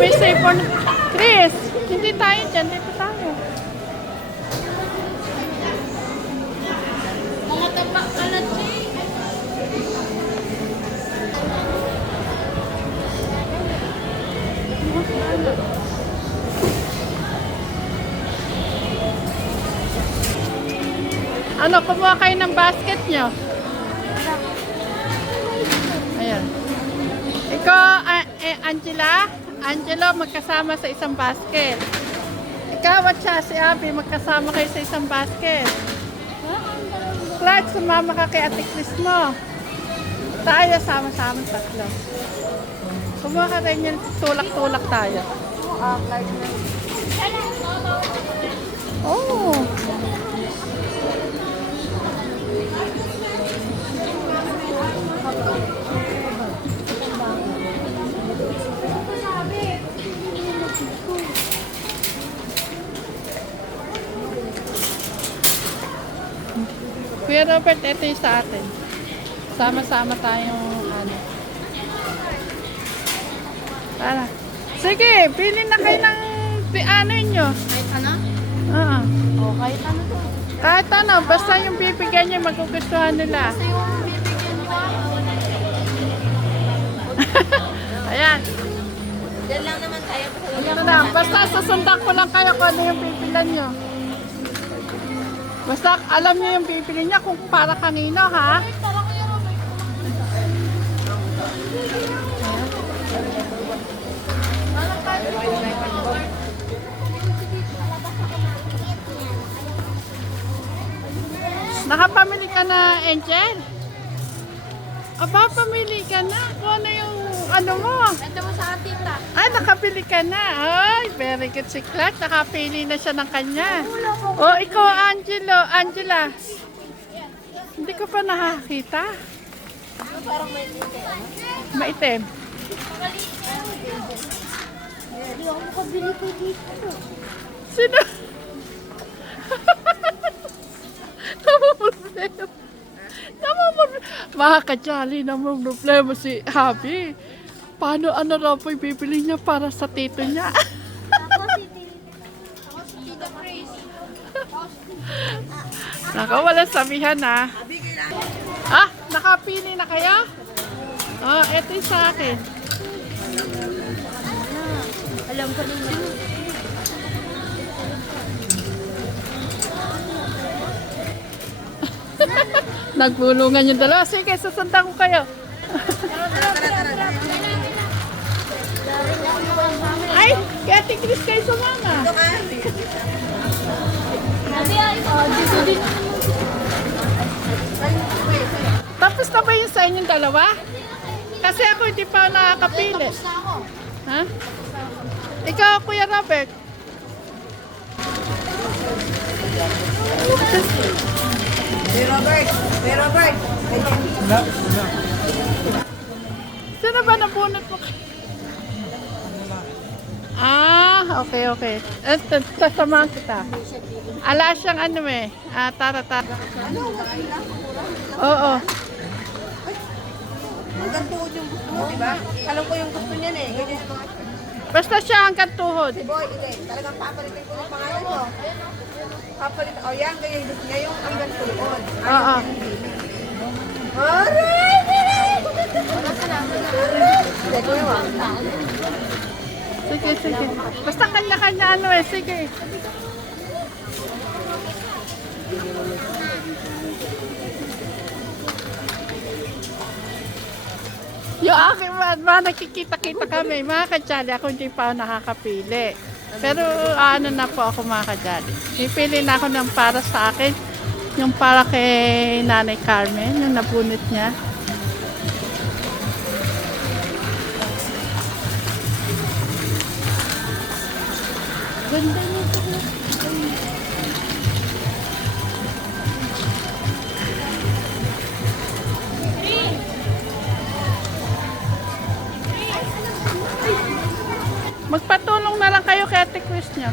may sipon. Chris, hindi tayo dyan. Dito tayo. Mga tabak kalat siya. Ano, kumuha kayo ng basket nyo? Ayan. Ikaw, Angela? Angelo, magkasama sa isang basket. Ikaw at siya, si Abby, magkasama kayo sa isang basket. Clark, sumama ka kay Ate Chris mo. Tayo, sama-sama tatlo. Kumuha ka rin yan, tulak-tulak tayo. Oh. Kuya Robert, ito yung sa atin. Sama-sama tayong ano. Tara. Sige, pili na kayo ng ano nyo. Kahit ano? Oo. O, kahit ano to. Kahit ano, basta yung bibigyan nyo, magugustuhan nila. Basta yung bibigyan mo. Ayan. Diyan lang naman tayo. Ano na, basta susundan ko lang kayo kung ano yung pipilan nyo. Basta alam nyo yung pipili niya kung para kanino, ha? Nakapamili ka na, Angel? Aba, pamili ka na. Kung ano yung ano mo? Ito mo sa tita. Ay, nakapili ka na. Ay, very good si Clark. Nakapili na siya ng kanya. Oh, ikaw, Angela. Hindi ko pa nakakita. Parang may tita. Maitim. Hindi ako makabili ko dito. Sino? Namumroblema. Mga kadyali, namumroblema si Habi. Paano ano raw po ibibili niya para sa tito niya? Ako si Tita Chris. Naka, wala sabihan na. Ah, nakapili na kaya? Oh, eto yung sa akin. Alam ko naman. Nagbulungan yung dalawa. Sige, susundan ko kayo. Ay, kaya Ate Chris kayo sumama. Dito din. Tapos na ba yun sa inyong dalawa? Kasi ako hindi pa nakakapili. Tapos na ako. Ha? Ikaw, Kuya Robert. Hey Robert! Sino ba nabunot mo? Ah, okay. Sasamahan kita. Ala siyang ano eh. Tara. Oo. Hanggang tuhod yung gusto mo, diba? Alam ko yung gusto niyan eh. Ganyan. Basta siya hanggang tuhod. Si Boy, hindi. Talagang papalitin ko yung pangalan mo. Papalitin. O yan, ganyan gusto niya yung hanggang tuhod. Oo. Alright! Sige mo. Sige. Basta kanya-kanya ano eh. Sige. Yung aking nakikita-kita kami, mga kadyali, ako hindi pa ako nakakapili. Pero ano na po ako mga kadyali. Pipili na ako ng para sa akin. Yung para kay Nanay Carmen, yung nabunot niya. Ganda nito. Magpatulong na lang kayo kay Ate Chris niyo.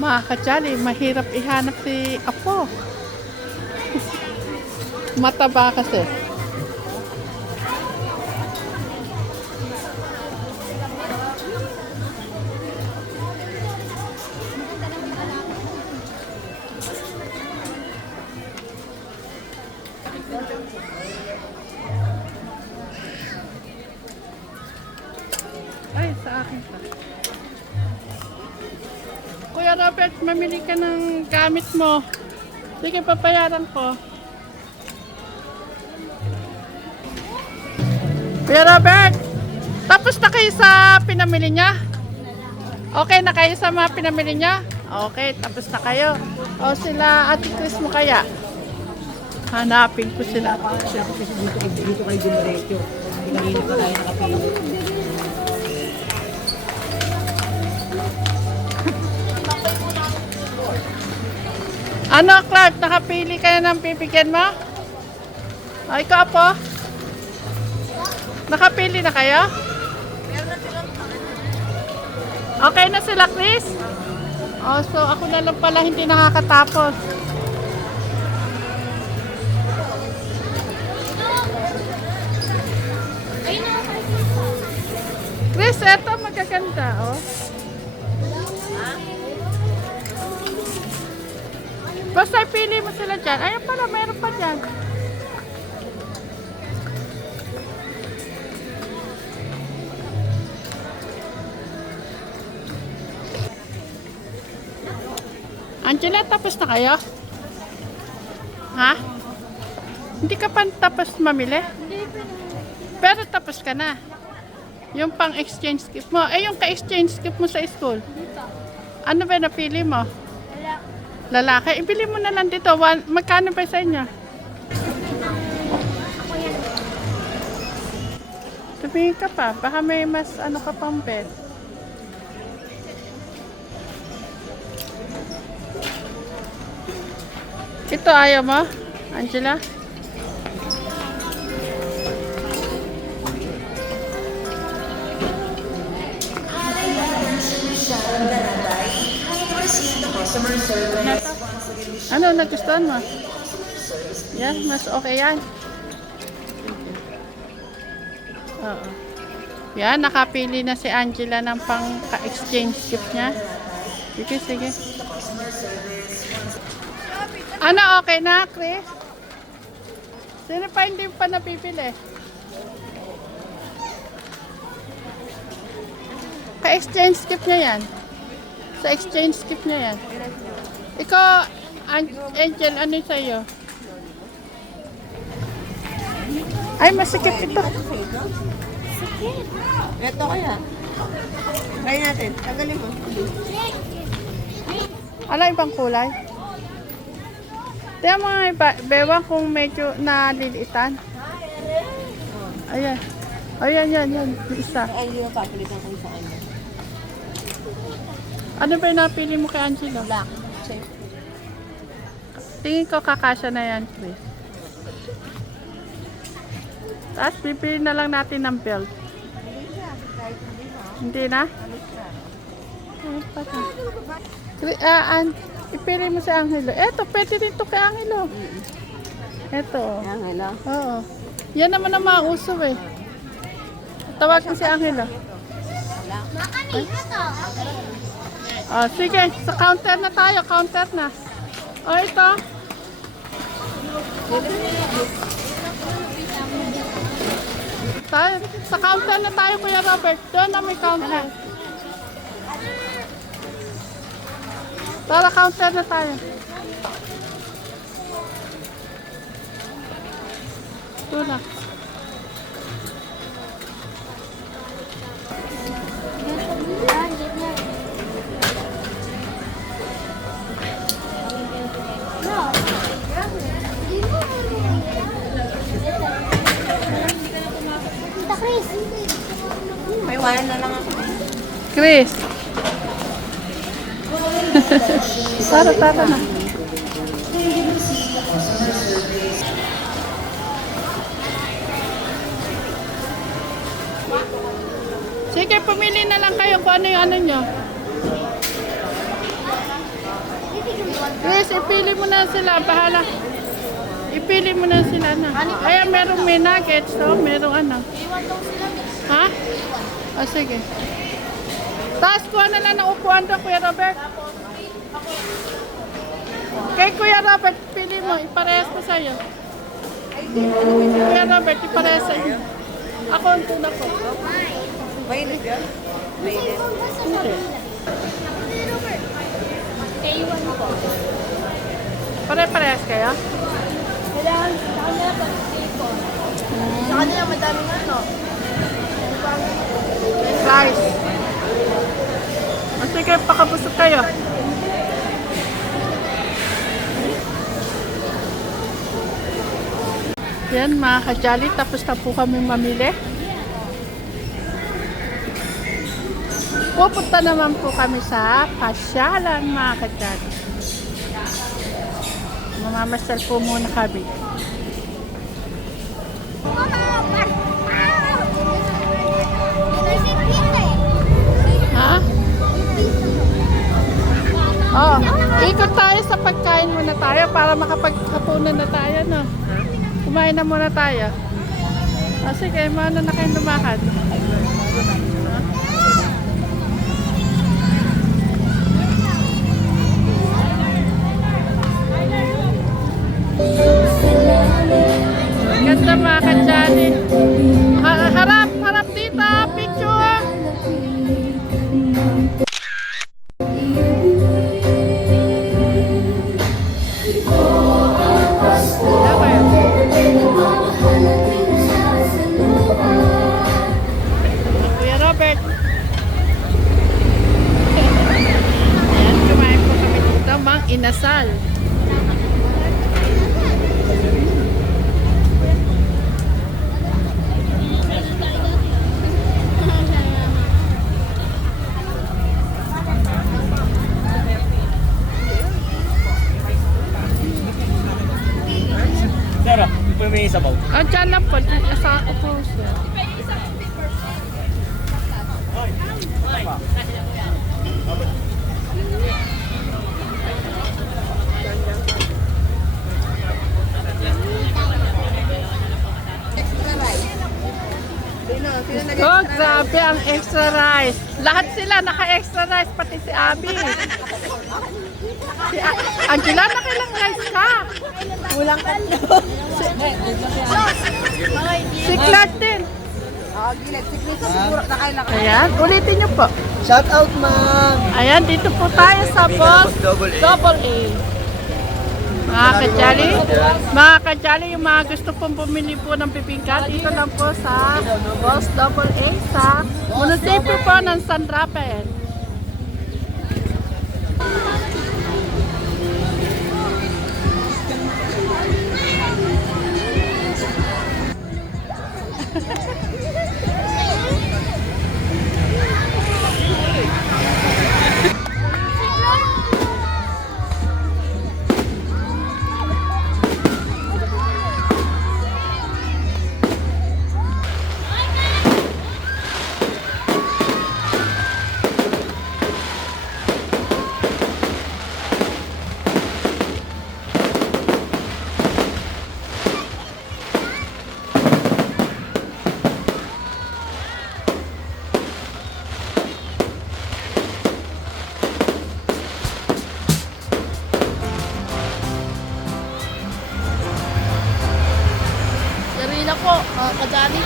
Mga kadyali, mahirap ihanap si Apo. Mataba kasi. Ay, sa akin pa. Kuya Robert, mamili ka ng gamit mo. Sige, papayaran ko. Kuya Robert, tapos na kayo sa pinamili niya? Okay na kayo sa mga pinamili niya? Okay, tapos na kayo. O sila, Ate Chris mo kaya? Hanapin ko sila. Kasi dito kayo dumiretso. Pinahilip na tayo nakapili. Ano, Clark? Nakapili ka na ng bibigyan mo? O, ikaw po? Nakapili na kayo? Okay na sila, Chris? O, so ako na lang pala hindi nakakatapos. Chris, eto magaganda, oh. Basta pili mo sila dyan. Ayun pala, mayroon pa dyan. Angela, tapos na kayo? Ha? Hindi ka pa tapos mamili? Pero tapos ka na. Yung pang exchange gift mo. Eh, yung ka-exchange gift mo sa school. Ano ba napili mo? Lalaki. Ibili mo na lang dito. Magkano ba sa inyo? Tumingin ka pa. Baka may mas ano ka pang bet. Ito ayaw mo, Angela? Ano nagustuhan mo? Yan, mas okay yan. Oo. Yan, nakapili na si Angela ng pang ka-exchange gift niya. Sige, sige. Ano, okay na, Chris? Sino pa hindi pa napipili? Ka-exchange gift niya yan. Sa exchange gift niya yan. Ikaw, Angel, ano yung sa'yo? Ay, masikip ito. Ito kaya. Kaya natin. Tagalin mo. Ano ibang kulay? Tiyan mga iba, bewang kung medyo nalilitan. Ayan. Ayan, yan, yan. Yung isa. Ay, hindi mo papalitan kung saan. Ano ba yung napili mo kay Angelo? Black. Safe. Tingin ko kakasya na yan, Chris. Tapos pipili na lang natin ng belt. Hindi na? Ay, pata. Ipili mo si Angelo. Eto, pwede rin to kay Angelo. Eto. Yan, hello. Oo. Yan naman ang mga uso eh. Tawag ko si Angelo. Oh, sige, sa counter na tayo. Counter na. Oh, ito. Tayo, sa counter na tayo, Kuya Robert. Doon na may counter. Tara, counter na tayo. Doon na. Tita Chris. May wala na lang ako. Chris. Tara na. Sige, pumili na lang kayo kung ano yung ano nyo. Yes, ipili mo na sila. Bahala. Ipili mo na sila na. Ayan, merong may nuggets. So, merong ano. Iwan daw sila. Ha? O, sige. Tapos, kuha na lang ng upuan doon, Kuya Robert. Kay Kuya Robert, pili mo. Iparehas ko sa'yo. Kuya Robert, iparehas sa'yo. Ako ang tuna ko. Mainit yan? Mainit. Hindi. K1 po. Pare-parehas kayo? Kailangan sa kanila pa K4. Sa kanila madaming ano. Rice. O, sige, pakabusog kayo. Yan mga kajali, tapos na po kami mamili. Pupunta naman po kami sa pasyalan mga kajali. Mamamasal po muna kami. Ha? Oh, ikot tayo sa pagkain muna tayo para makapaghapunan na tayo, no? Kumain na muna tayo. Ah, sige, maano na kayong lumakad? Ganda mga kadyani. Harap, harap dito, picture! Kuya Robert. Ayan, kumain po kami dito, mang inasal. Sara, ito may sabaw. Ah, dyan lang po. Sa upo siya. Extra rice. Sino? Sino nag Oh, grabe ang extra rice. Lahat sila naka-extra rice, pati si Abby. Si Angela, nakailang rice ka? Kulang ka. Si Clark din. Oh, gilid. Siguro nakailang ka. Ayan, ulitin niyo po. Shout out, ma'am! Ayan, dito po tayo sa Boss Double A. Mga kajali, yung mga gusto pong bumili po ng bibingka, dito lang po sa Boss Double A sa munisipyo po ng San Rafael. Sarili po, kadali.